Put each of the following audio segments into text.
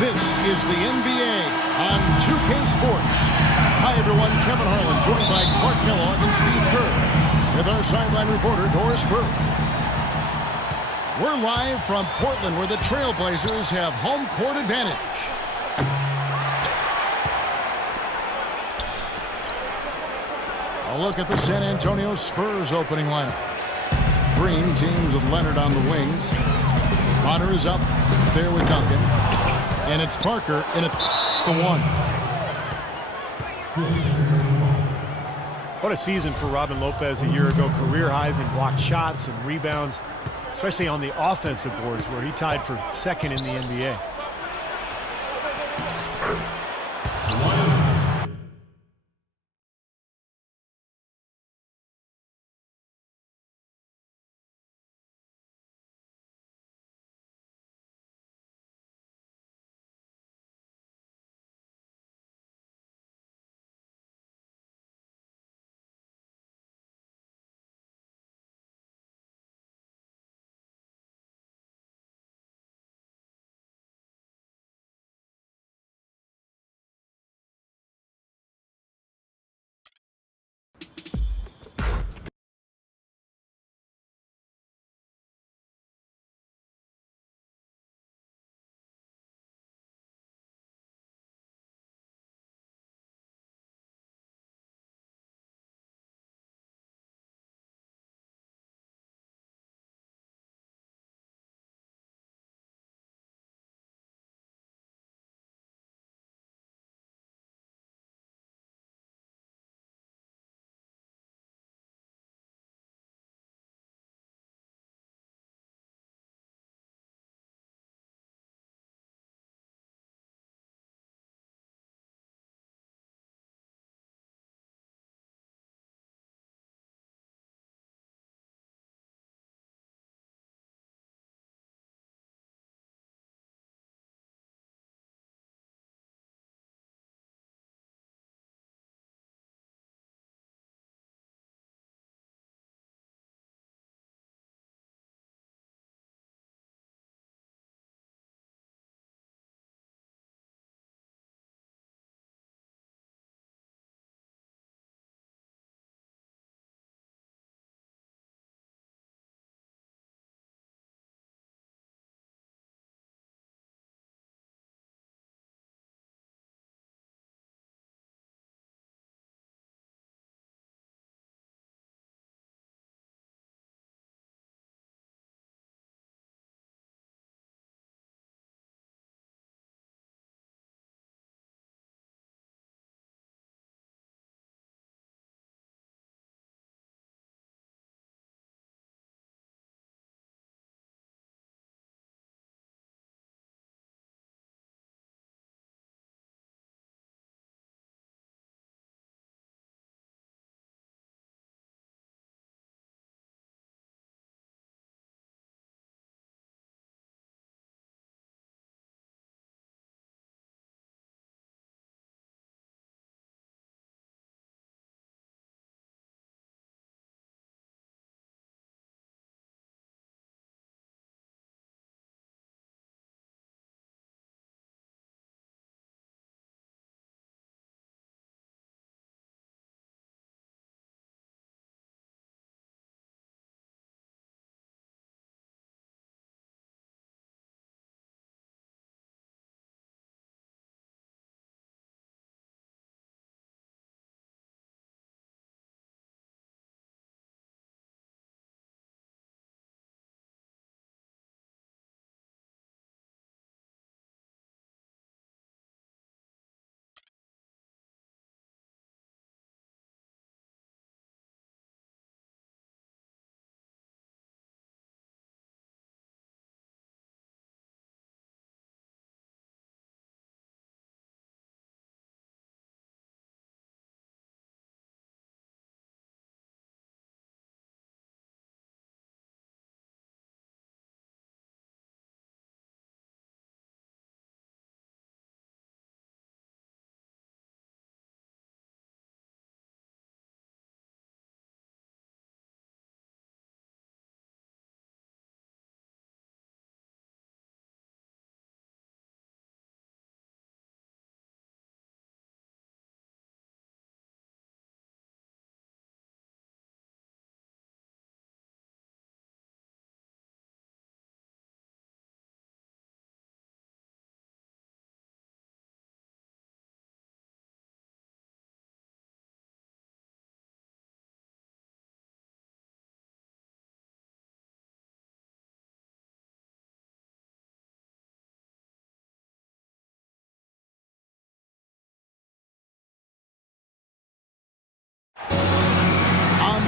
This is the NBA on 2K Sports. Hi, everyone. Kevin Harlan, joined by Clark Kellogg and Steve Kerr, with our sideline reporter, Doris Burke. We're live from Portland, where the Trailblazers have home court advantage. A look at the San Antonio Spurs opening lineup. Green teams with Leonard on the wings. Potter is up there with Duncan. And it's Parker in at the one. What a season for Robin Lopez a year ago. Career highs in blocked shots and rebounds, especially on the offensive boards, where he tied for second in the NBA.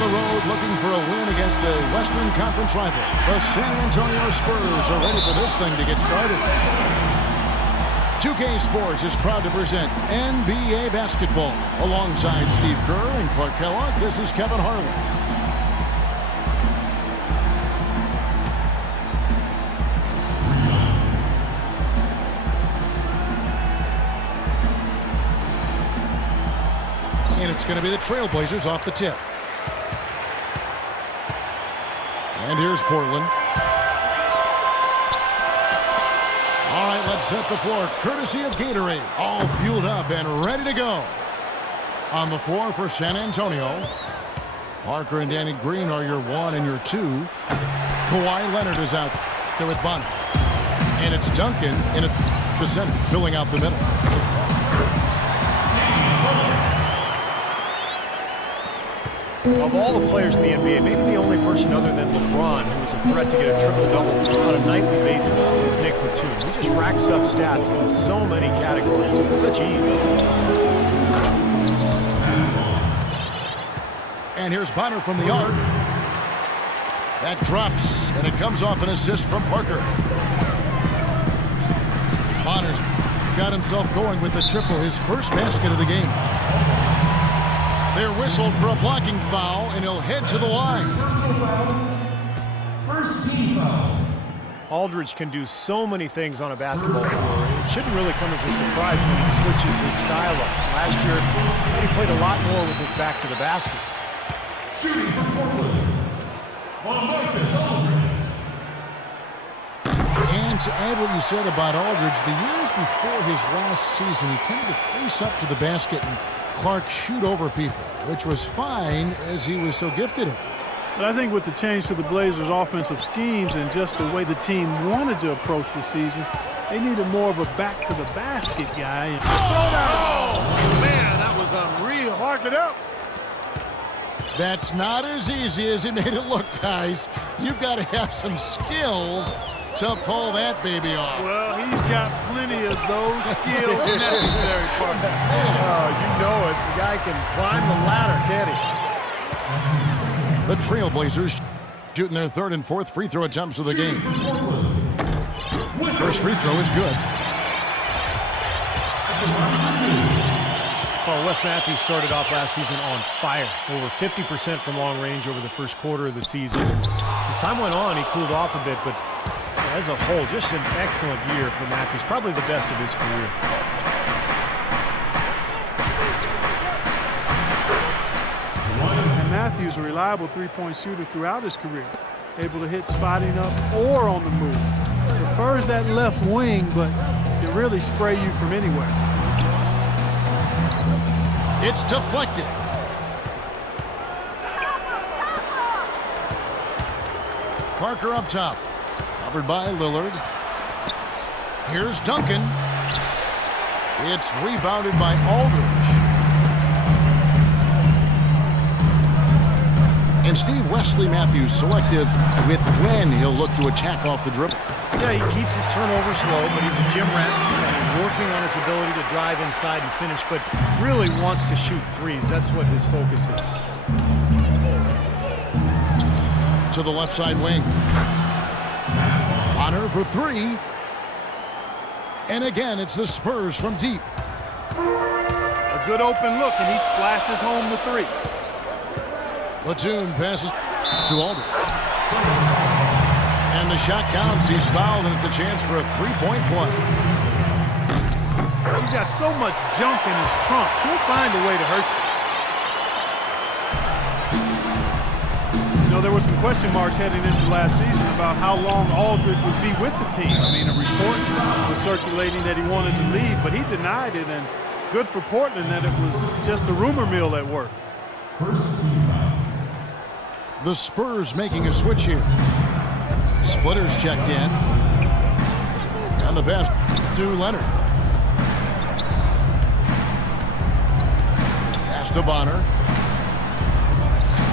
the road looking for a win against a Western Conference rival. The San Antonio Spurs are ready for this thing to get started. 2K Sports is proud to present NBA basketball. Alongside Steve Kerr and Clark Kellogg, this is Kevin Harlan. And it's going to be the Trailblazers off the tip. And here's Portland. All right, let's set the floor courtesy of Gatorade. All fueled up and ready to go. On the floor for San Antonio, Parker and Danny Green are your 1 and your 2. Kawhi Leonard is out there with Bonner. And it's Duncan in the center, filling out the middle. Of all the players in the NBA, maybe the only person other than LeBron who is a threat to get a triple-double on a nightly basis is Nick Batum. He just racks up stats in so many categories with such ease. And here's Bonner from the arc. That drops, and it comes off an assist from Parker. Bonner's got himself going with the triple, his first basket of the game. They're whistled for a blocking foul, and he'll head to the line. First team foul. Aldridge can do so many things on a basketball floor. It shouldn't really come as a surprise when he switches his style up. Last year, he played a lot more with his back to the basket. Shooting for Portland. Marcus Aldridge. And to add what you said about Aldridge, the years before his last season, he tended to face up to the basket and Clark shoot over people, which was fine as he was so gifted. But I think with the change to the Blazers' offensive schemes and just the way the team wanted to approach the season, they needed more of a back-to-the-basket guy. Oh, man, that was unreal. Mark it up. That's not as easy as he made it look, guys. You've got to have some skills to pull that baby off. Well, he's got plenty of those skills necessary for him. Oh, you know it. The guy can climb the ladder, can't he? The Trailblazers shooting their 3rd and 4th free throw attempts of the game. First free throw is good. Well, Wes Matthews started off last season on fire. Over 50% from long range over the first quarter of the season. As time went on, he cooled off a bit, but as a whole, just an excellent year for Matthews. Probably the best of his career. And Matthews, a reliable three-point shooter throughout his career. Able to hit spotting up or on the move. Prefers that left wing, but can really spray you from anywhere. It's deflected. Parker up top. Covered by Lillard. Here's Duncan. It's rebounded by Aldridge. And Steve Wesley Matthews selective with when he'll look to attack off the dribble. Yeah, he keeps his turnovers low, but he's a gym rat, working on his ability to drive inside and finish, but really wants to shoot threes. That's what his focus is. To the left side wing. Bonner for 3. And again, it's the Spurs from deep. A good open look, and he splashes home the 3. Batum passes to Aldridge. And the shot counts. He's fouled, and it's a chance for a 3-point play. He's got so much junk in his trunk. He'll find a way to hurt you. You know, there were some question marks heading into last season about how long Aldridge would be with the team. I mean, a report was circulating that he wanted to leave, but he denied it, and good for Portland that it was just a rumor mill at work. The Spurs making a switch here. Splitters checked in. And the pass to Leonard. Pass to Bonner.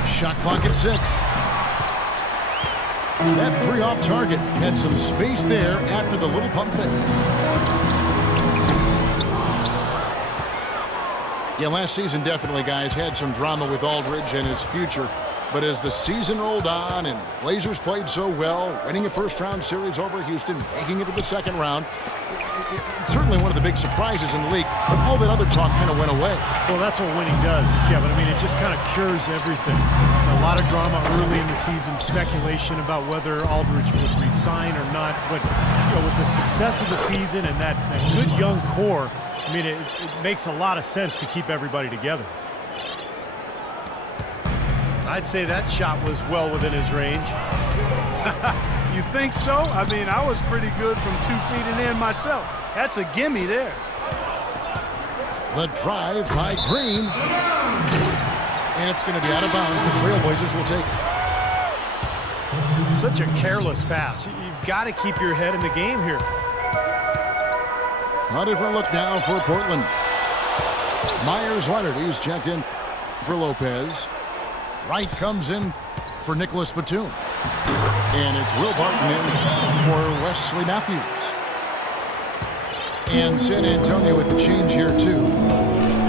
Shot clock at 6. That 3 off target had some space there after the little pump fake. Yeah, last season definitely, guys, had some drama with Aldridge and his future. But as the season rolled on and Blazers played so well, winning a first-round series over Houston, making it to the second round, it's certainly one of the big surprises in the league, but all that other talk kind of went away. Well, that's what winning does, Kevin. I mean, it just kind of cures everything. A lot of drama early in the season, speculation about whether Aldridge would resign or not. But with the success of the season and that good young core, I mean, it makes a lot of sense to keep everybody together. I'd say that shot was well within his range. You think so? I mean, I was pretty good from 2 feet and in myself. That's a gimme there. The drive by Green. And it's going to be out of bounds. The Trailblazers will take it. Such a careless pass. You've got to keep your head in the game here. A different look now for Portland. Myers Leonard, he's checked in for Lopez. Wright comes in for Nicholas Batum. And it's Will Barton in for Wesley Matthews. And San Antonio with the change here, too.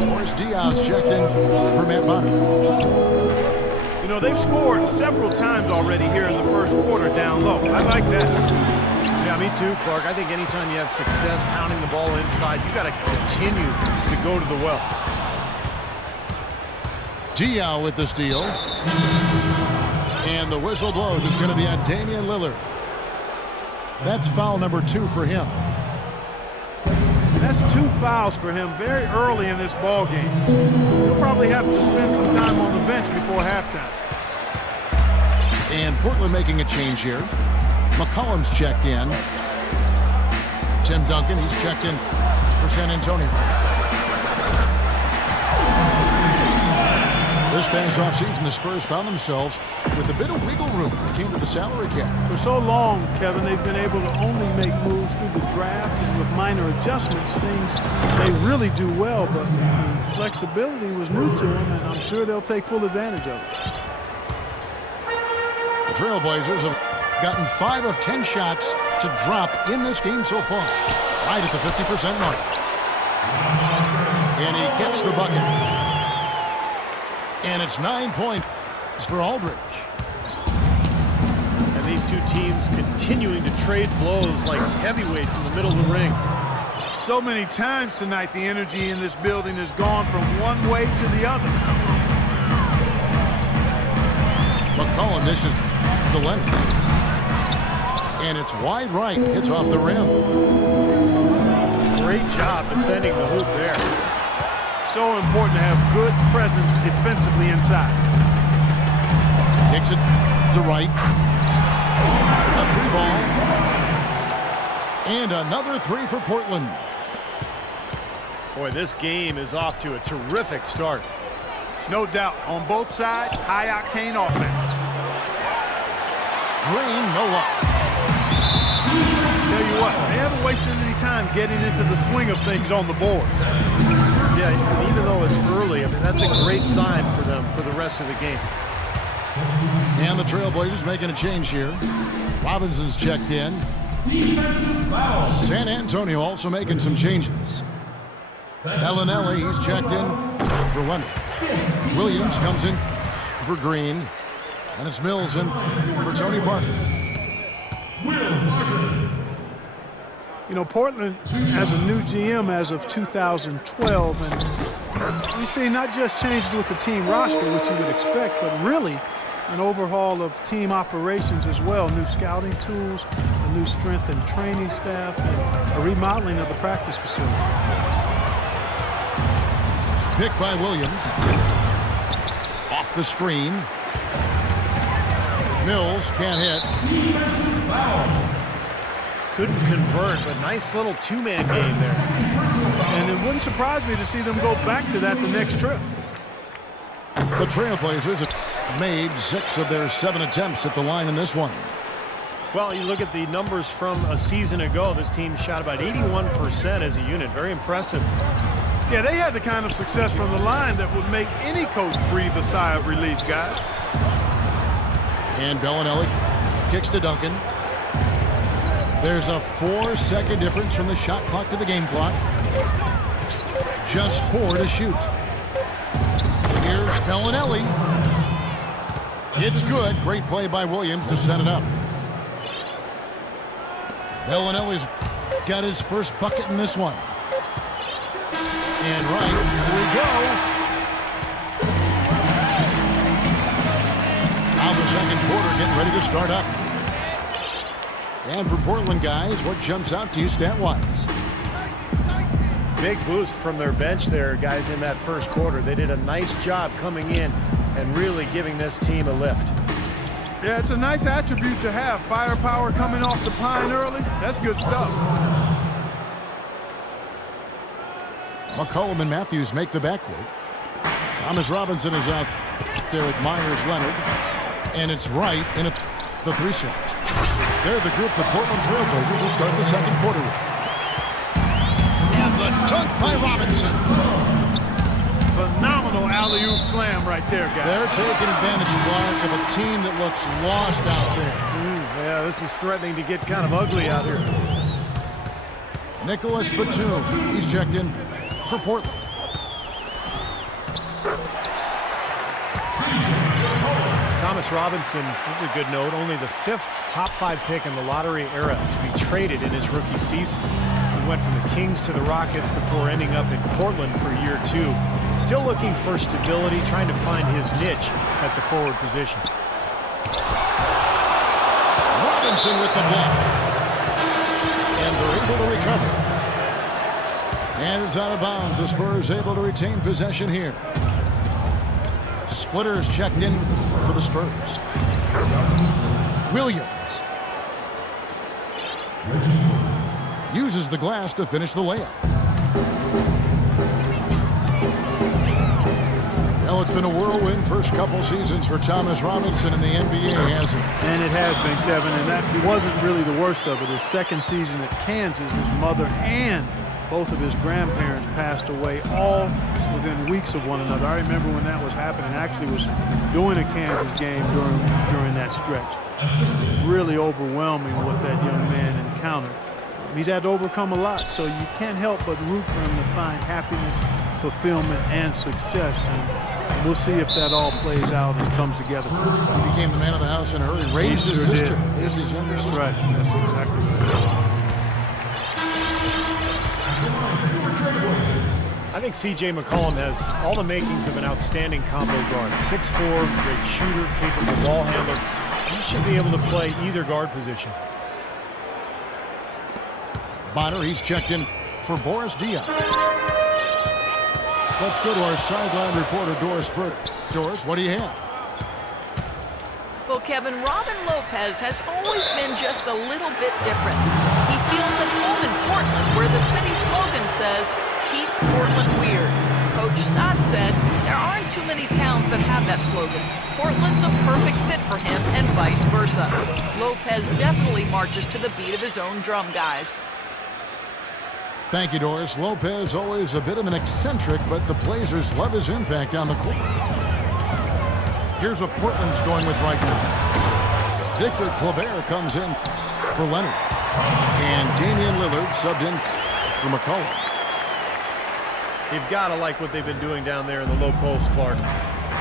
Morris Diaz checked in for Matt Bonner. You know, they've scored several times already here in the first quarter down low. I like that. Yeah, me too, Clark. I think anytime you have success pounding the ball inside, you got to continue to go to the well. Diaw with the steal. And the whistle blows. It's going to be on Damian Lillard. That's foul number 2 for him. That's 2 fouls for him very early in this ball game. He'll probably have to spend some time on the bench before halftime. And Portland making a change here. McCollum's checked in. Tim Duncan, he's checked in for San Antonio. This past offseason, the Spurs found themselves with a bit of wiggle room when it came to the salary cap. For so long, Kevin, they've been able to only make moves through the draft, and with minor adjustments, things they really do well, but flexibility was new to them, and I'm sure they'll take full advantage of it. The Trailblazers have gotten 5 of 10 shots to drop in this game so far, right at the 50% mark. And he gets the bucket. And it's 9 points for Aldridge. And these two teams continuing to trade blows like heavyweights in the middle of the ring. So many times tonight, the energy in this building has gone from one way to the other. McCollum dishes to Leonard. And it's wide right. Hits off the rim. Great job defending the hoop there. So important to have good presence defensively inside. Kicks it to Wright. A 3-ball. And another 3 for Portland. Boy, this game is off to a terrific start. No doubt. On both sides, high-octane offense. Green, no luck. Tell you what, they haven't wasted any time getting into the swing of things on the board. Yeah, even though it's early, I mean, that's a great sign for them for the rest of the game. And the Trailblazers making a change here. Robinson's checked in. San Antonio also making some changes. Bellinelli, he's checked in for Leonard. Williams comes in for Green. And it's Mills in for Tony Parker. You know, Portland has a new GM as of 2012, and you see not just changes with the team roster, which you would expect, but really an overhaul of team operations as well. New scouting tools, a new strength and training staff, and a remodeling of the practice facility. Pick by Williams. Off the screen. Mills can't hit. Couldn't convert, but nice little two-man game there. And it wouldn't surprise me to see them go back to that the next trip. The Trailblazers have made 6 of their 7 attempts at the line in this one. Well, you look at the numbers from a season ago. This team shot about 81% as a unit. Very impressive. Yeah, they had the kind of success from the line that would make any coach breathe a sigh of relief, guys. And Bellinelli kicks to Duncan. There's a 4-second difference from the shot clock to the game clock. Just 4 to shoot. Here's Bellinelli. It's good. Great play by Williams to set it up. Bellinelli's got his first bucket in this one. And right, here we go. Now the second quarter getting ready to start up. And for Portland, guys, what jumps out to you stat-wise? Big boost from their bench there, guys, in that first quarter. They did a nice job coming in and really giving this team a lift. Yeah, it's a nice attribute to have. Firepower coming off the pine early. That's good stuff. McCollum and Matthews make the backcourt. Thomas Robinson is out there at Myers-Leonard. And it's right in the three slot. They're the group the Portland Trailblazers will start the second quarter with. And the dunk by Robinson. Phenomenal alley-oop slam right there, guys. They're taking advantage, Clark, of a team that looks lost out there. Yeah, this is threatening to get kind of ugly out here. Nicholas Batum, he's checked in for Portland. Thomas Robinson, this is a good note, only the 5th top 5 pick in the lottery era to be traded in his rookie season. He went from the Kings to the Rockets before ending up in Portland for year 2. Still looking for stability, trying to find his niche at the forward position. Robinson with the block. And they're able to recover. And it's out of bounds. The Spurs able to retain possession here. Splitters checked in for the Spurs. Williams uses the glass to finish the layup. Well, it's been a whirlwind first couple seasons for Thomas Robinson in the NBA, hasn't it? And it has been, Kevin, and that wasn't really the worst of it. His second season at Kansas, his mother and both of his grandparents passed away all within weeks of one another. I remember when that was happening. I actually was doing a Kansas game during that stretch. Really overwhelming what that young man encountered. He's had to overcome a lot, so you can't help but root for him to find happiness, fulfillment, and success. And we'll see if that all plays out and comes together. He became the man of the house in a hurry. Raised his sister. Here's his younger sister. That's right. That's exactly right. I think C.J. McCollum has all the makings of an outstanding combo guard. 6'4", great shooter, capable ball handler. He should be able to play either guard position. Bonner, he's checked in for Boris Diaw. Let's go to our sideline reporter, Doris Burke. Doris, what do you have? Well, Kevin, Robin Lopez has always been just a little bit different. He feels at home in Portland, where the city slogan says, "Keep Portland weird." Coach Stott said there aren't too many towns that have that slogan. Portland's a perfect fit for him and vice versa. Lopez definitely marches to the beat of his own drum, guys. Thank you, Doris. Lopez always a bit of an eccentric, but the Blazers love his impact on the court. Here's what Portland's going with right now. Victor Claver comes in for Leonard. And Damian Lillard subbed in for McCollum. You've got to like what they've been doing down there in the low post, Clark.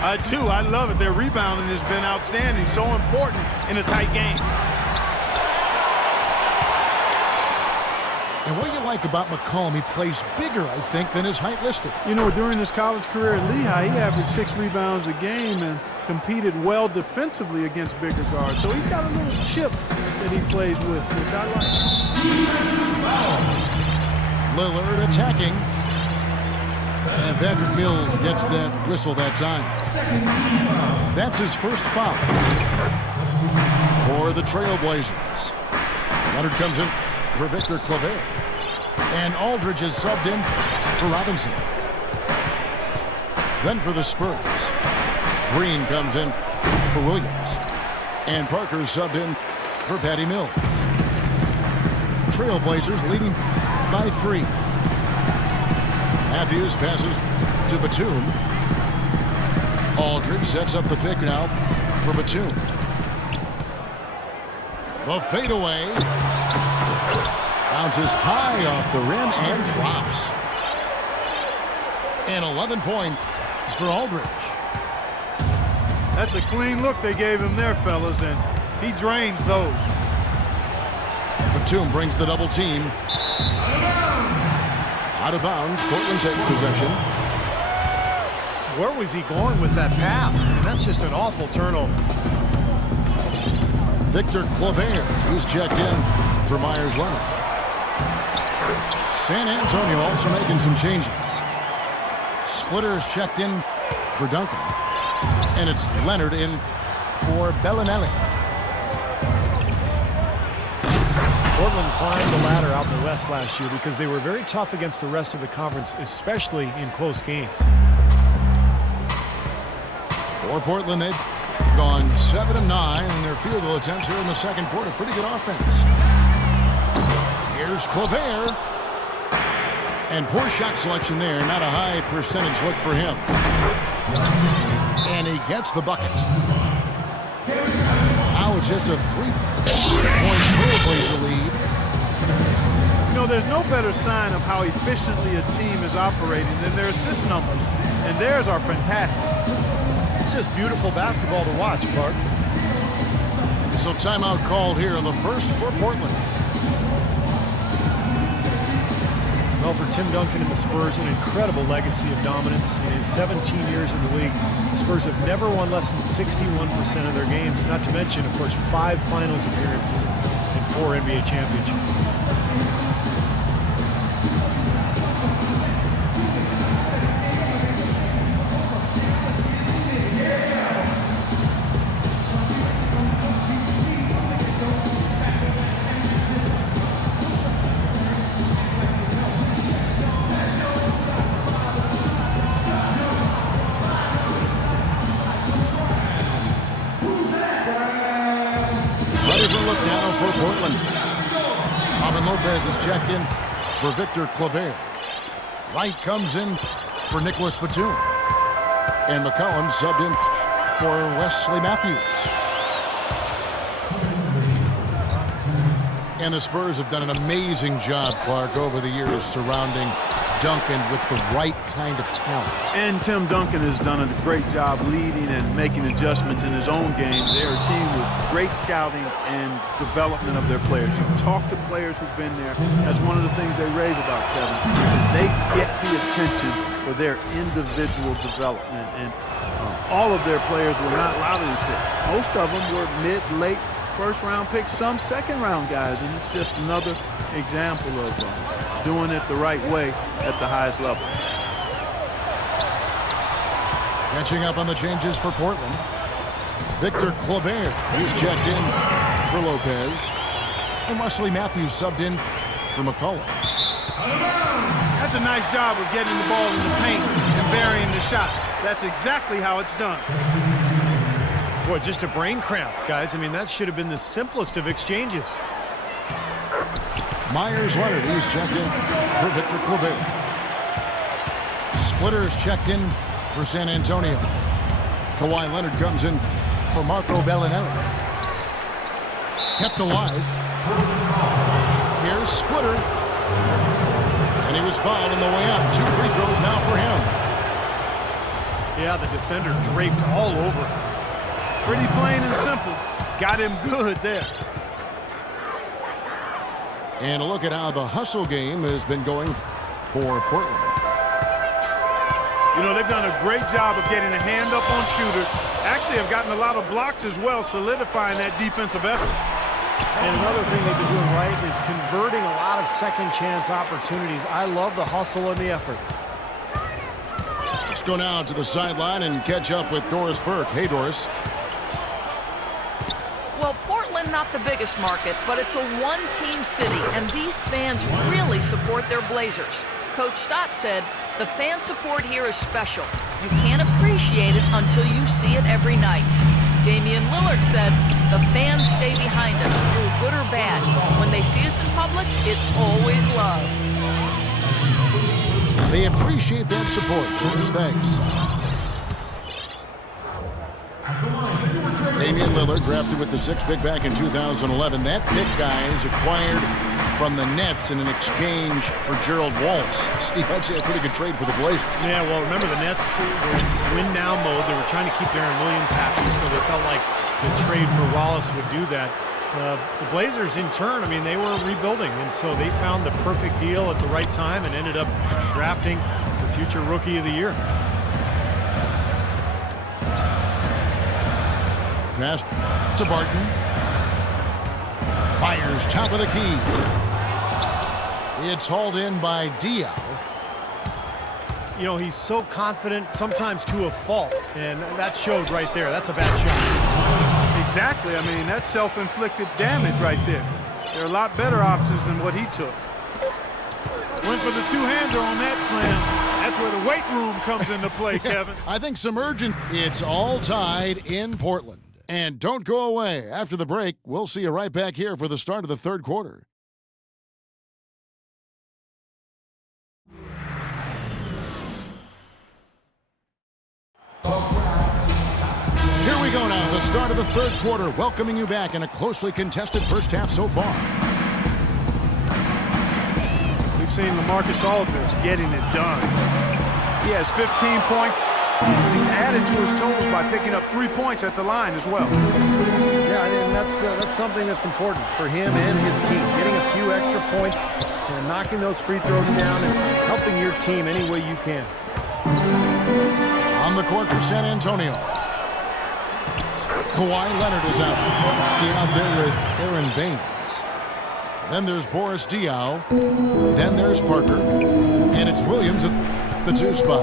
I do. I love it. Their rebounding has been outstanding. So important in a tight game. And what do you like about McCollum? He plays bigger, I think, than his height listed. You know, during his college career at Lehigh, he averaged 6 rebounds a game and competed well defensively against bigger guards. So he's got a little chip that he plays with, which I like. Lillard attacking. And Patrick Mills gets that whistle that time. That's his first foul for the Trailblazers. Leonard comes in for Victor Claver. And Aldridge is subbed in for Robinson. Then for the Spurs, Green comes in for Williams. And Parker subbed in for Patty Mills. Trailblazers leading by 3. Matthews passes to Batum. Aldridge sets up the pick now for Batum. The fadeaway. Bounces high off the rim and drops. And 11 points for Aldridge. That's a clean look they gave him there, fellas, and he drains those. Batum brings the double team. Out of bounds. Portland takes possession. Where was he going with that pass? I mean, that's just an awful turnover. Victor Claver, who's checked in for Myers Leonard. San Antonio also making some changes. Splitter's checked in for Duncan. And it's Leonard in for Bellinelli. Portland climbed the ladder out the West last year because they were very tough against the rest of the conference, especially in close games. For Portland, they've gone 7 of 9 in their field goal attempts here in the second quarter. Pretty good offense. Here's Claver. And poor shot selection there. Not a high percentage look for him. And he gets the bucket. Now it's just a 3-point Trailblazer lead. You know, there's no better sign of how efficiently a team is operating than their assist numbers. And theirs are fantastic. It's just beautiful basketball to watch, Clark. So timeout called here, the first for Portland. Well, for Tim Duncan and the Spurs, an incredible legacy of dominance. In his 17 years in the league, the Spurs have never won less than 61% of their games, not to mention, of course, 5 finals appearances and 4 NBA championships. Lopez is checked in for Victor Claver. Wright comes in for Nicholas Batum. And McCollum subbed in for Wesley Matthews. And the Spurs have done an amazing job, Clark, over the years surrounding Duncan with the right kind of talent. And Tim Duncan has done a great job leading and making adjustments in his own game. They're a team with great scouting and development of their players. You talk to players who've been there. That's one of the things they rave about, Kevin. They get the attention for their individual development. And all of their players were not lottery picks. Most of them were mid, late, first-round picks, some second-round guys. And it's just another example of doing it the right way at the highest level. Catching up on the changes for Portland. Victor Claver, who's checked in for Lopez. And Wesley Matthews subbed in for McCollum. That's a nice job of getting the ball in the paint and burying the shot. That's exactly how it's done. Boy, just a brain cramp, guys. I mean, that should have been the simplest of exchanges. Myers Leonard, he's checked in for Victor Claver. Splitter's checked in for San Antonio. Kawhi Leonard comes in for Marco Bellinelli. Kept alive. Here's Splitter. And he was fouled on the way up. 2 free throws now for him. Yeah, the defender draped all over him. Pretty plain and simple. Got him good there. And a look at how the hustle game has been going for Portland. You know, they've done a great job of getting a hand up on shooters. Actually, have gotten a lot of blocks as well, solidifying that defensive effort. And another thing they've been doing right is converting a lot of second chance opportunities. I love the hustle and the effort. Let's go now to the sideline and catch up with Doris Burke. Hey, Doris. Well, Portland, not the biggest market, but it's a one-team city, and these fans really support their Blazers. Coach Stott said, the fan support here is special. You can't appreciate it until you see it every night. Damian Lillard said, the fans stay behind us through good or bad. When they see us in public, it's always love. They appreciate that support. Doris, thanks. Damian Lillard drafted with the 6th pick back in 2011. That pick, guys, acquired from the Nets in an exchange for Gerald Wallace. Steve, I'd say a pretty good trade for the Blazers. Yeah, well, remember the Nets were in win-now mode. They were trying to keep Darren Williams happy, so they felt like the trade for Wallace would do that. The Blazers, in turn, I mean, they were rebuilding, and so they found the perfect deal at the right time and ended up drafting the future Rookie of the Year. Pass to Barton. Fires top of the key. It's hauled in by Diaw. You know, he's so confident, sometimes to a fault, and that showed right there. That's a bad shot. Exactly. I mean, that's self-inflicted damage right there. There are a lot better options than what he took. Went for the two-hander on that slam. That's where the weight room comes into play, Kevin. I think some urgent. It's all tied in Portland. And don't go away. After the break, we'll see you right back here for the start of the third quarter. Here we go now, the start of the third quarter, welcoming you back in a closely contested first half so far. We've seen LaMarcus Aldridge getting it done. He has 15 points, and he's added to his totals by picking up 3 points at the line as well. Yeah, and that's something that's important for him and his team. Getting a few extra points and knocking those free throws down and helping your team any way you can. On the court for San Antonio. Kawhi Leonard is out. Out there with Aaron Baines. Then there's Boris Diaw. Then there's Parker. And it's Williams at the 2 spot.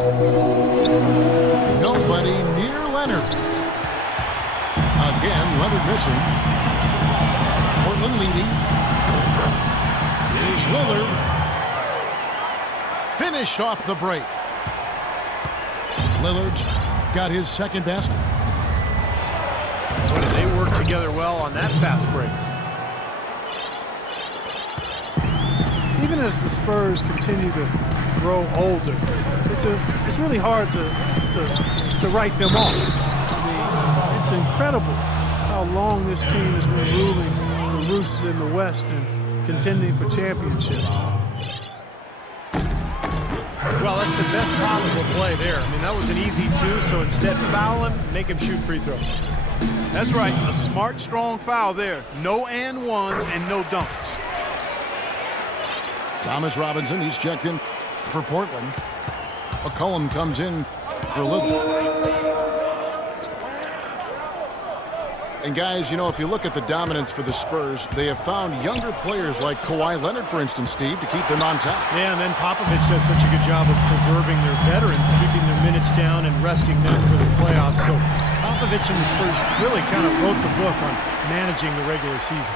Nobody near Leonard. Again, Leonard missing. Portland leading. Here's Lillard. Finish off the break. Lillard's got his second basket. Boy, did they work together well on that fast break. Even as the Spurs continue to grow older, it's really hard to write them off. I mean, it's incredible how long this team has been ruling and roosted in the West and contending for championships. Well, that's the best possible play there. I mean, that was an easy 2, so instead foul him, make him shoot free throws. That's right, a smart, strong foul there. No and ones and no dunks. Thomas Robinson, he's checked in for Portland. McCollum comes in for Lillard. And guys, you know, if you look at the dominance for the Spurs, they have found younger players like Kawhi Leonard, for instance, Steve, to keep them on top. Yeah, and then Popovich does such a good job of preserving their veterans, keeping their minutes down and resting them for the playoffs. So Popovich and the Spurs really kind of wrote the book on managing the regular season.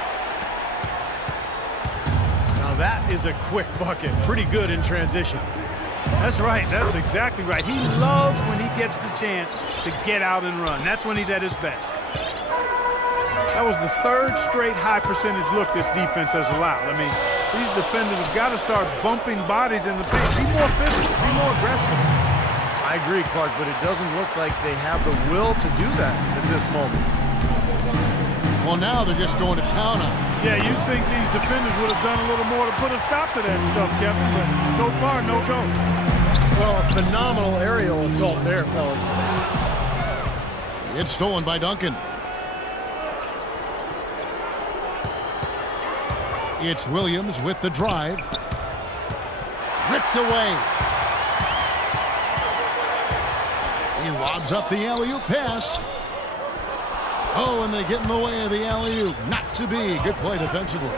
Now that is a quick bucket. Pretty good in transition. That's right. That's exactly right. He loves when he gets the chance to get out and run. That's when he's at his best. That was the third straight high percentage look this defense has allowed. I mean, these defenders have got to start bumping bodies in the paint. Be more physical, be more aggressive. I agree, Clark, but it doesn't look like they have the will to do that at this moment. Well, now they're just going to town on it. Yeah, you'd think these defenders would have done a little more to put a stop to that stuff, Kevin, but so far, no go. Well, a phenomenal aerial assault there, fellas. It's stolen by Duncan. It's Williams with the drive. Ripped away. He lobs up the alley-oop pass. Oh, and they get in the way of the alley-oop. Not to be. Good play defensively.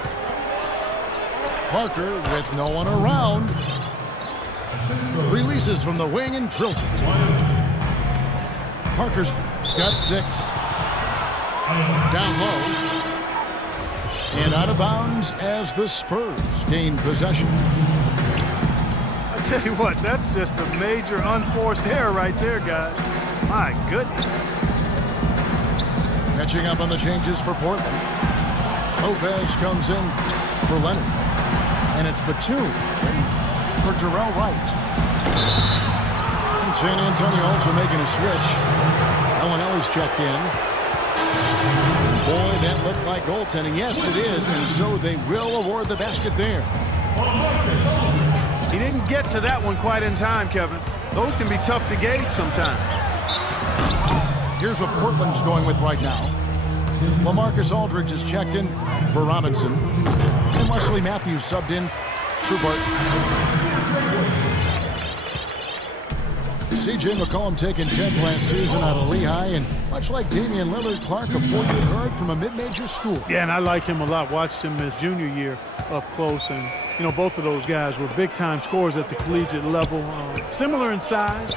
Parker with no one around. Releases from the wing and drills it. Parker's got 6. Down low. And out of bounds as the Spurs gain possession. I tell you what, that's just a major unforced error right there, guys. My goodness. Catching up on the changes for Portland. Lopez comes in for Leonard. And it's Batum for Jarrell Wright. And San Antonio also making a switch. Ellen Ellis checked in. Boy, that looked like goaltending. Yes, it is, and so they will award the basket there. He didn't get to that one quite in time, Kevin. Those can be tough to gauge sometimes. Here's what Portland's going with right now. LaMarcus Aldridge is checked in for Robinson. And Wesley Matthews subbed in for Barton. C.J. McCollum taking 10th last season out of Lehigh, and much like Damian Lillard, Clark, a four-year guard from a mid-major school. Yeah, and I like him a lot. Watched him his junior year up close, and both of those guys were big-time scorers at the collegiate level. Similar in size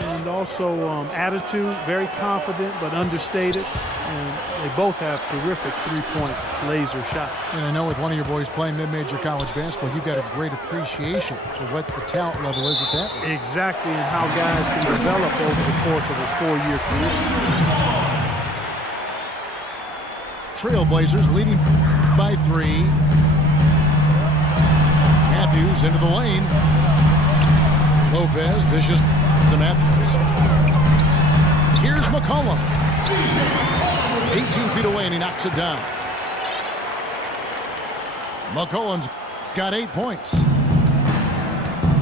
and also attitude, very confident but understated, and they both have terrific three-point laser shots. And I know with one of your boys playing mid-major college basketball, you've got a great appreciation for what the talent level is at that level. Exactly, and how guys can develop over the course of a four-year career. Trailblazers leading by 3. Matthews into the lane. Lopez dishes to Matthews. Here's McCollum. 18 feet away, and he knocks it down. McCollum's got 8 points.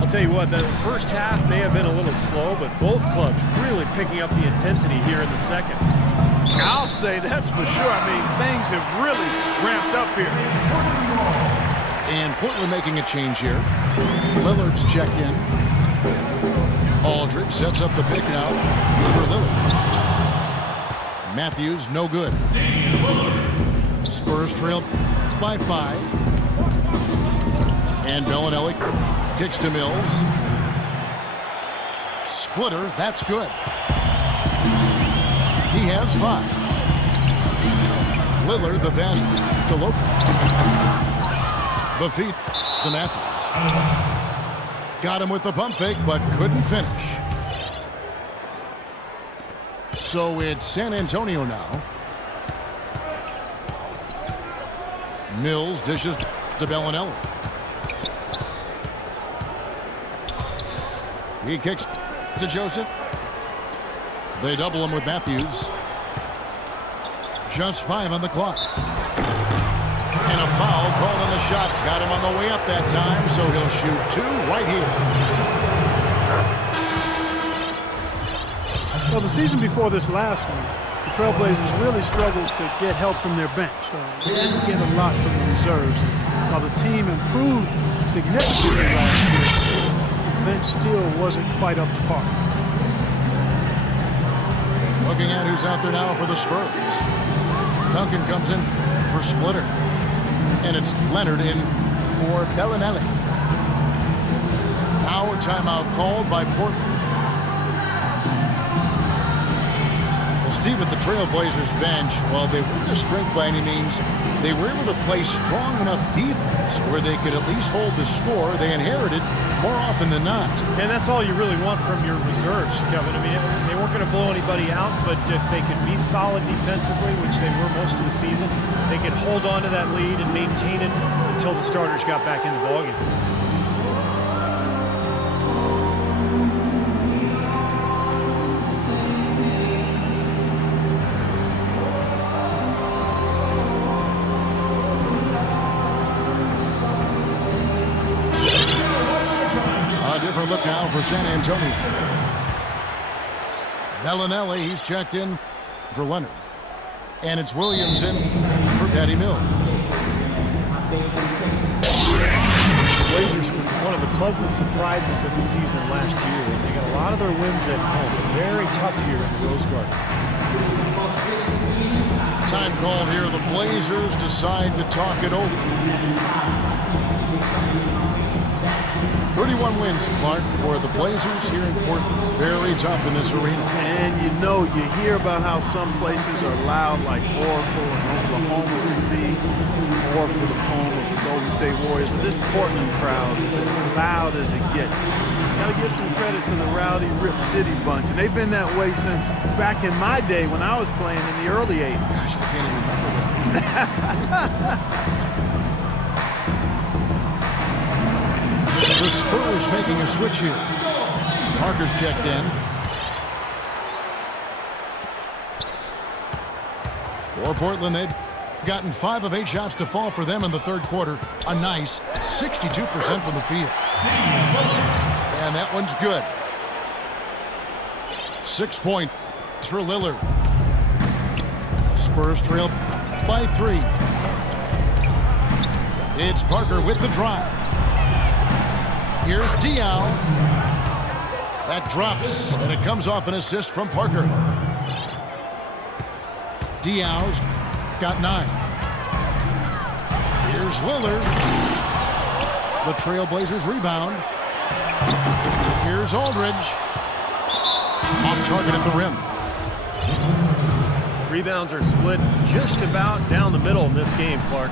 I'll tell you what, the first half may have been a little slow, but both clubs really picking up the intensity here in the second. I'll say that's for sure. I mean, things have really ramped up here. And Portland making a change here. Lillard's checked in. Aldridge sets up the pick now for Lillard. Matthews, no good. Spurs trail by 5. And Bellinelli kicks to Mills. Splitter, that's good. He has 5. Lillard, the pass to Lopez. The feed to Matthews. Got him with the pump fake, but couldn't finish. So it's San Antonio now. Mills dishes to Bellinelli. He kicks to Joseph. They double him with Matthews. Just 5 on the clock. And a foul called on the shot. Got him on the way up that time, so he'll shoot 2 right here. Well, the season before this last one, the Trailblazers really struggled to get help from their bench. They didn't get a lot from the reserves. While the team improved significantly last year, the bench still wasn't quite up to par. Looking at who's out there now for the Spurs. Duncan comes in for Splitter. And it's Leonard in for Bellinelli. Now a timeout called by Portland. Well, Steve, at the Trailblazers bench, while they weren't a strength by any means, they were able to play strong enough defense where they could at least hold the score they inherited more often than not. And that's all you really want from your reserves, Kevin. I mean, they weren't going to blow anybody out, but if they could be solid defensively, which they were most of the season, they could hold on to that lead and maintain it until the starters got back in the ballgame. Different look now for San Antonio. Bellinelli, he's checked in for Leonard. And it's Williams in for Patty Mills. The Blazers were one of the pleasant surprises of the season last year. They got a lot of their wins at home. Very tough here in the Rose Garden. Time called here. The Blazers decide to talk it over. 31 wins, Clark, for the Blazers here in Portland. Very tough in this arena. And you hear about how some places are loud, like Oracle and Oklahoma would be, Oracle, the home of the Golden State Warriors. But this Portland crowd is as loud as it gets. Got to give some credit to the Rowdy Rip City bunch. And they've been that way since back in my day when I was playing in the early 80s. Gosh, I can't even remember that. The Spurs making a switch here. Parker's checked in. For Portland, they've gotten 5 of 8 shots to fall for them in the third quarter. A nice 62% from the field. And that one's good. 6 points for Lillard. Spurs trail by 3. It's Parker with the drive. Here's Diaw. That drops, and it comes off an assist from Parker. Diaw's got 9. Here's Lillard. The Trailblazers rebound. Here's Aldridge. Off target at the rim. Rebounds are split just about down the middle in this game, Clark.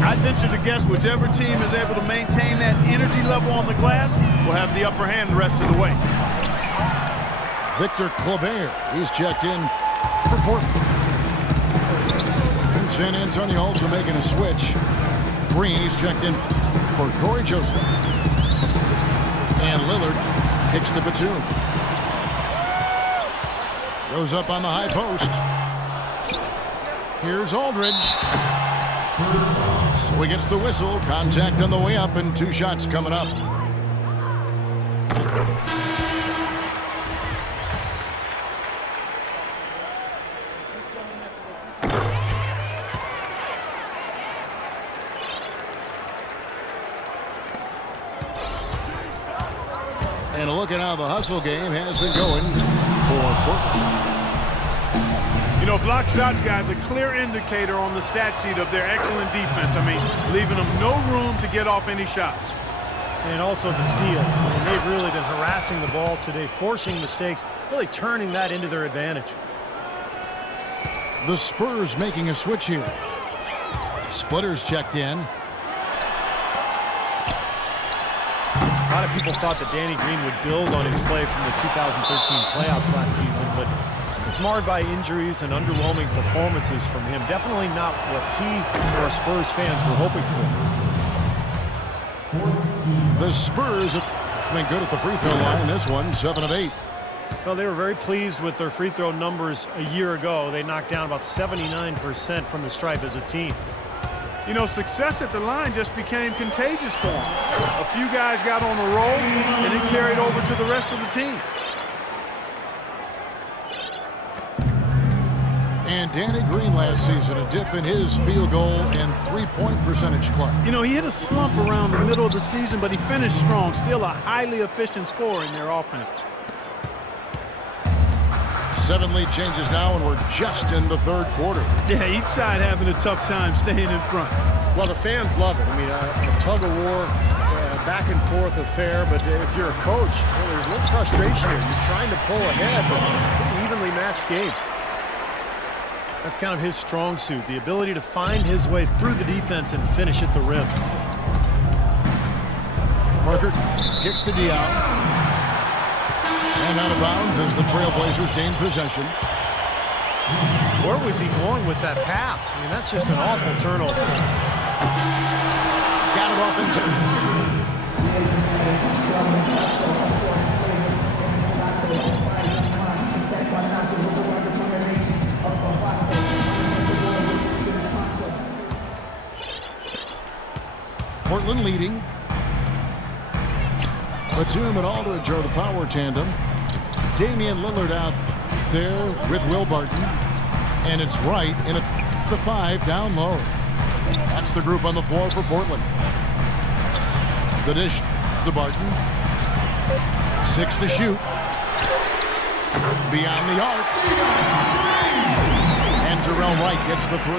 I'd venture to guess whichever team is able to maintain that energy level on the glass will have the upper hand the rest of the way. Victor Claver, he's checked in for Portland. And San Antonio also making a switch. Green, he's checked in for Corey Joseph. And Lillard kicks to Batum. Goes up on the high post. Here's Aldridge. So he gets the whistle. Contact on the way up and 2 shots coming up. And a look at how the hustle game has been going for Portland. You know, block shots, guys, a clear indicator on the stat sheet of their excellent defense. I mean, leaving them no room to get off any shots. And also the steals. I mean, they've really been harassing the ball today, forcing mistakes, really turning that into their advantage. The Spurs making a switch here. Splitters checked in. A lot of people thought that Danny Green would build on his play from the 2013 playoffs last season, but it's marred by injuries and underwhelming performances from him. Definitely not what he or Spurs fans were hoping for. The Spurs have been good at the free throw line. This one, 7 of 8. Well, they were very pleased with their free throw numbers a year ago. They knocked down about 79% from the stripe as a team. You know, success at the line just became contagious for them. A few guys got on a roll, and it carried over to the rest of the team. And Danny Green last season, a dip in his field goal and 3-point percentage, Clark. You know, he hit a slump around the middle of the season, but he finished strong. Still a highly efficient scorer in their offense. 7 lead changes now, and we're just in the third quarter. Yeah, each side having a tough time staying in front. Well, the fans love it. I mean, a tug-of-war, back and forth affair, but if you're a coach, well, there's a little frustration here. You're trying to pull ahead, but pretty evenly matched game. That's kind of his strong suit, the ability to find his way through the defense and finish at the rim. Parker kicks to Diaw. And out of bounds as the Trailblazers gain possession. Where was he going with that pass? I mean, that's just an awful turnover. Got it off into. Portland leading. Batum and Aldridge are the power tandem. Damian Lillard out there with Will Barton. And it's Wright in at the 5 down low. That's the group on the floor for Portland. The dish to Barton. 6 to shoot. Beyond the arc. And Terrell Wright gets the 3.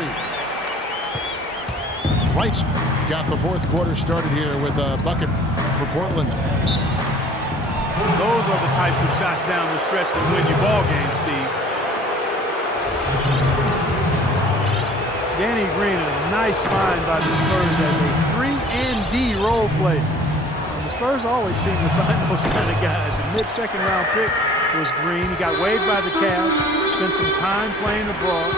Wright's got the fourth quarter started here with a bucket for Portland. Those are the types of shots down the stretch that win you ball games, Steve. Danny Green, a nice find by the Spurs as a 3-and-D role player. And the Spurs always seem to find those kind of guys. A mid-second round pick was Green. He got waived by the Cavs, spent some time playing abroad.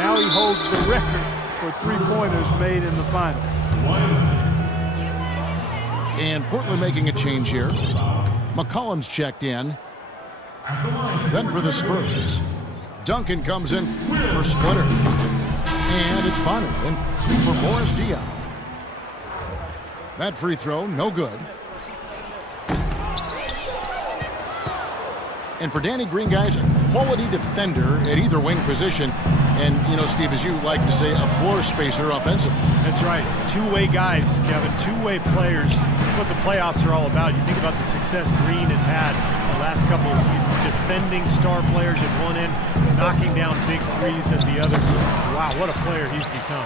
Now he holds the record for three-pointers made in the final. And Portland making a change here. McCollum's checked in. Then for the Spurs, Duncan comes in for Splitter. And it's Bonner in for Boris Diaw. That free throw, no good. And for Danny Green, guys, a quality defender at either wing position. And, you know, Steve, as you like to say, a floor spacer offensively. That's right. Two-way guys, Kevin. Two-way players. That's what the playoffs are all about. You think about the success Green has had the last couple of seasons, defending star players at one end, knocking down big threes at the other. Wow, what a player he's become.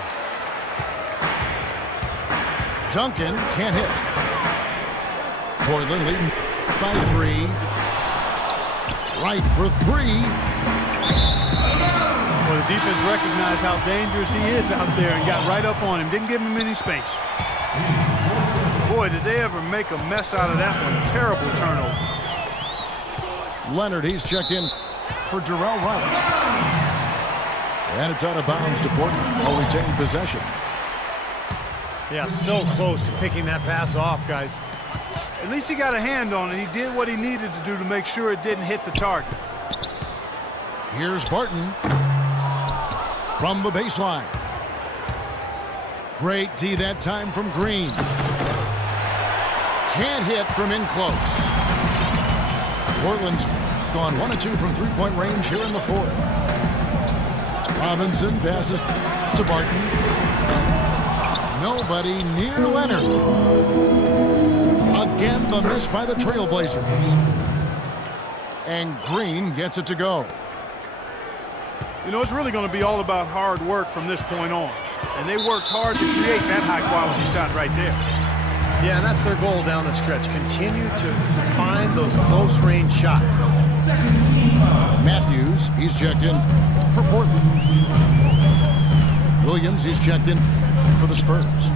Duncan can't hit. Portland leading by 3. Right for 3. Well, the defense recognized how dangerous he is out there and got right up on him. Didn't give him any space. Boy, did they ever make a mess out of that one. Terrible turnover. Leonard, he's checked in for Jarrell Wright. And it's out of bounds to Portland. They'll retain possession. Yeah, so close to picking that pass off, guys. At least he got a hand on it. He did what he needed to do to make sure it didn't hit the target. Here's Barton from the baseline. Great D that time from Green. Can't hit from in close. Portland's gone 1 of 2 from three-point range here in the 4th. Robinson passes to Barton. Nobody near Leonard. Again, the miss by the Trailblazers. And Green gets it to go. You know, it's really going to be all about hard work from this point on. And they worked hard to create that high-quality shot right there. Yeah, and that's their goal down the stretch. Continue to find those close-range shots. Matthews, he's checked in for Portland. Williams, he's checked in for the Spurs.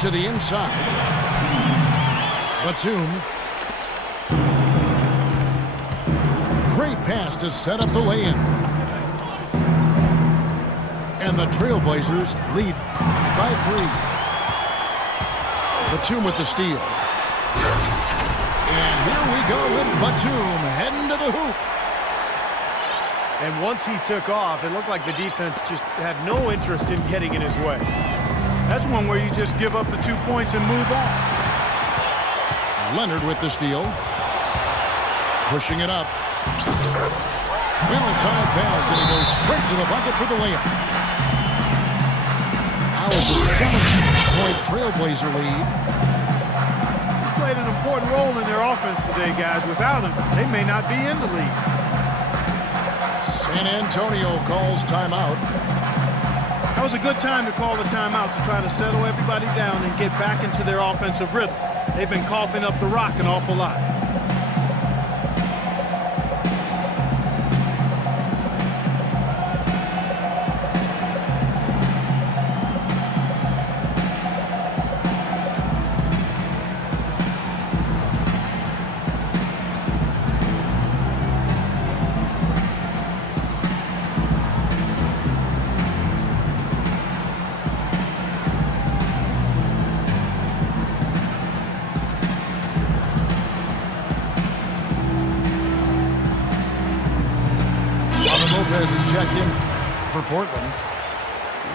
To the inside. Batum. Great pass to set up the lay-in. And the Trailblazers lead by 3. Batum with the steal. And here we go with Batum heading to the hoop. And once he took off, it looked like the defense just had no interest in getting in his way. That's one where you just give up the 2 points and move on. Leonard with the steal. Pushing it up. Well-timed pass, and he goes straight to the bucket for the layup. Now it's a 7-point Trailblazer lead. He's played an important role in their offense today, guys. Without him, they may not be in the lead. San Antonio calls timeout. That was a good time to call the timeout to try to settle everybody down and get back into their offensive rhythm. They've been coughing up the rock an awful lot. Lopez is checked in for Portland.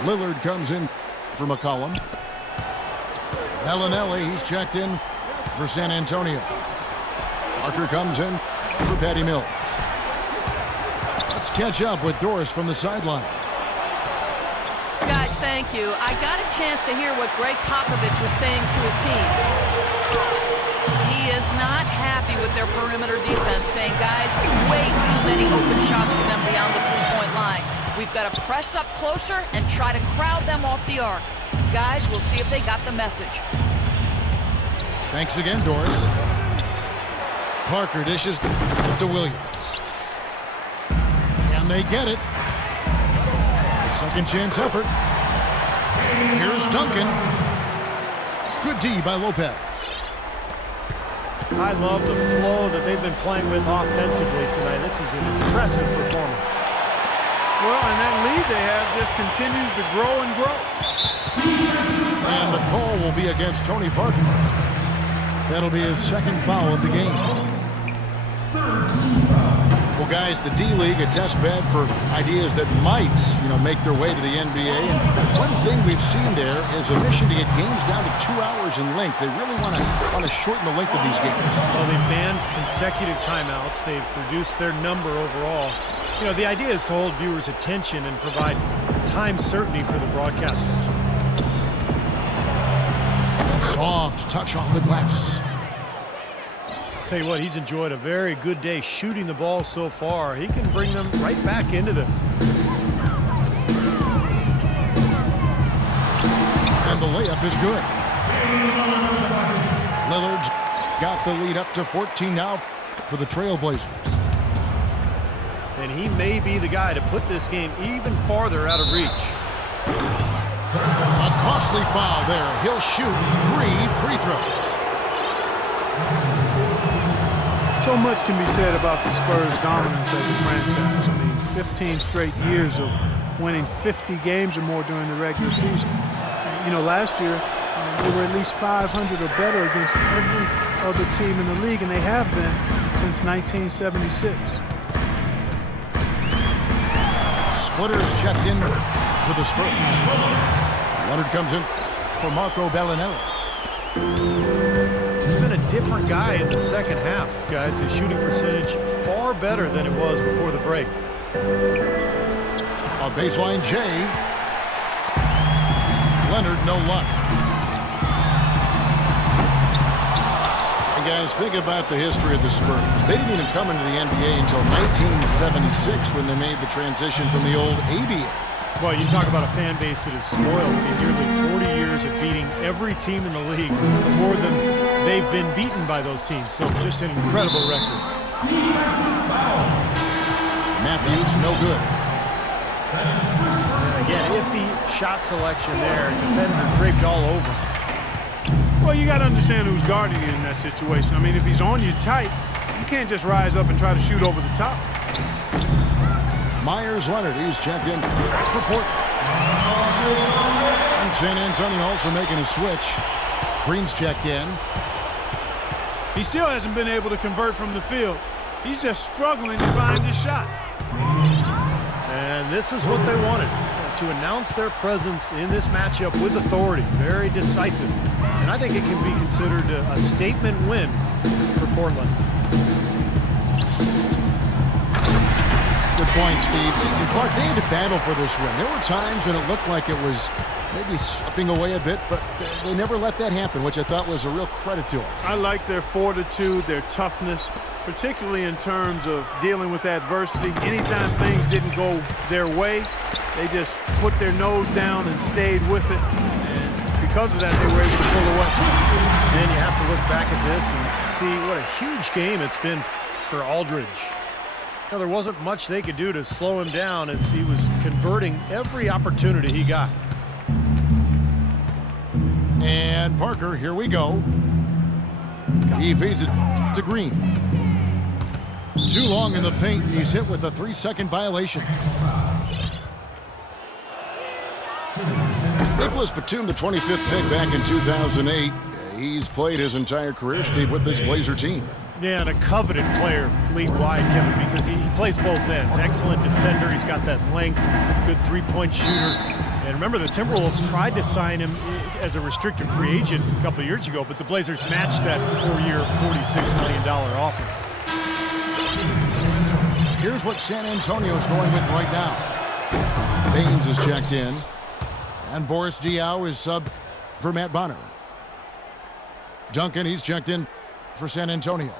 Lillard comes in for McCollum. Bellinelli, he's checked in for San Antonio. Parker comes in for Patty Mills. Let's catch up with Doris from the sideline. Guys, thank you. I got a chance to hear what Greg Popovich was saying to his team. He is not happy with their perimeter defense, saying, guys, way too many open shots for them beyond the three-point line. We've got to press up closer and try to crowd them off the arc. Guys, we'll see if they got the message. Thanks again, Doris. Parker dishes to Williams. Can they get it? A second chance effort. Here's Duncan. Good D by Lopez. I love the flow that they've been playing with offensively tonight. This is an impressive performance. Well, and that lead they have just continues to grow and grow. And the call will be against Tony Parker. That'll be his second foul of the game. Well, guys, the D-League, a test bed for ideas that might, make their way to the NBA. And one thing we've seen there is a mission to get games down to 2 hours in length. They really want to shorten the length of these games. Well, they banned consecutive timeouts. They've reduced their number overall. The idea is to hold viewers' attention and provide time certainty for the broadcasters. Soft touch off the glass. Tell you what, he's enjoyed a very good day shooting the ball so far. He can bring them right back into this. And the layup is good. Lillard's got the lead up to 14 now for the Trailblazers. And he may be the guy to put this game even farther out of reach. A costly foul there. He'll shoot 3 free throws. So much can be said about the Spurs' dominance as a franchise. I mean, 15 straight years of winning 50 games or more during the regular season. Last year, they were at least 500 or better against every other team in the league, and they have been since 1976. Splitter is checked in for the Spurs. Leonard comes in for Marco Bellinelli. He's been a different guy in the second half, guys. His shooting percentage far better than it was before the break. A baseline J. Leonard, no luck. And guys, think about the history of the Spurs. They didn't even come into the NBA until 1976 when they made the transition from the old ABA. Well, you talk about a fan base that is spoiled. In nearly 40 years of beating every team in the league, more than they've been beaten by those teams. So just an incredible record. Matthews, no good. And again, iffy shot selection there. Defender draped all over. Well, you got to understand who's guarding you in that situation. I mean, if he's on you tight, you can't just rise up and try to shoot over the top. Myers Leonard, he's checked in for Portland. And San Antonio also making a switch. Green's checked in. He still hasn't been able to convert from the field. He's just struggling to find his shot. And this is what they wanted, to announce their presence in this matchup with authority. Very decisive. And I think it can be considered a statement win for Portland. Good point, Steve. And Clark, they had to battle for this win. There were times when it looked like it was maybe slipping away a bit, but they never let that happen, which I thought was a real credit to them. I like their fortitude, their toughness, particularly in terms of dealing with adversity. Anytime things didn't go their way, they just put their nose down and stayed with it. And because of that, they were able to pull away. And you have to look back at this and see what a huge game it's been for Aldridge. There wasn't much they could do to slow him down as he was converting every opportunity he got. And Parker, here we go. He feeds it to Green. Too long in the paint, and he's hit with a 3-second violation. Nicholas Batum, the 25th pick back in 2008. He's played his entire career, Steve, with this Blazer team. Yeah, and a coveted player league-wide, Kevin, because he plays both ends. Excellent defender. He's got that length, good three-point shooter. And remember, the Timberwolves tried to sign him as a restricted free agent a couple of years ago, but the Blazers matched that 4-year, $46 million offer. Here's what San Antonio's going with right now. Baines is checked in, and Boris Diaw is sub for Matt Bonner. Duncan, he's checked in for San Antonio.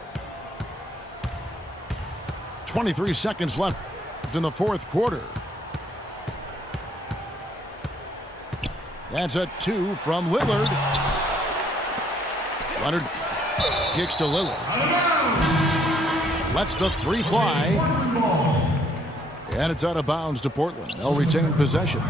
23 seconds left in the fourth quarter. That's a 2 from Lillard. Leonard kicks to Lillard. Lets the 3 fly. And it's out of bounds to Portland. They'll retain possession.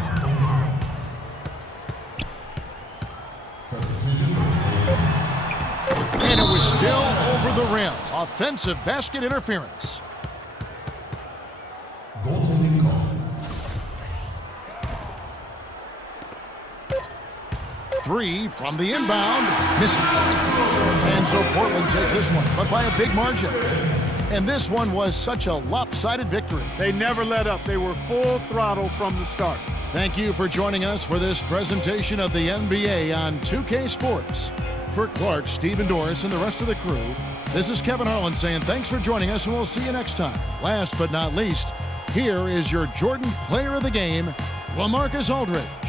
And it was still over the rim. Offensive basket interference. Goaltending call. 3 from the inbound. Misses. And so Portland takes this one, but by a big margin. And this one was such a lopsided victory. They never let up. They were full throttle from the start. Thank you for joining us for this presentation of the NBA on 2K Sports. For Clark, Stephen Doris, and the rest of the crew, this is Kevin Harlan saying thanks for joining us, and we'll see you next time. Last but not least, here is your Jordan Player of the Game, LaMarcus Aldridge.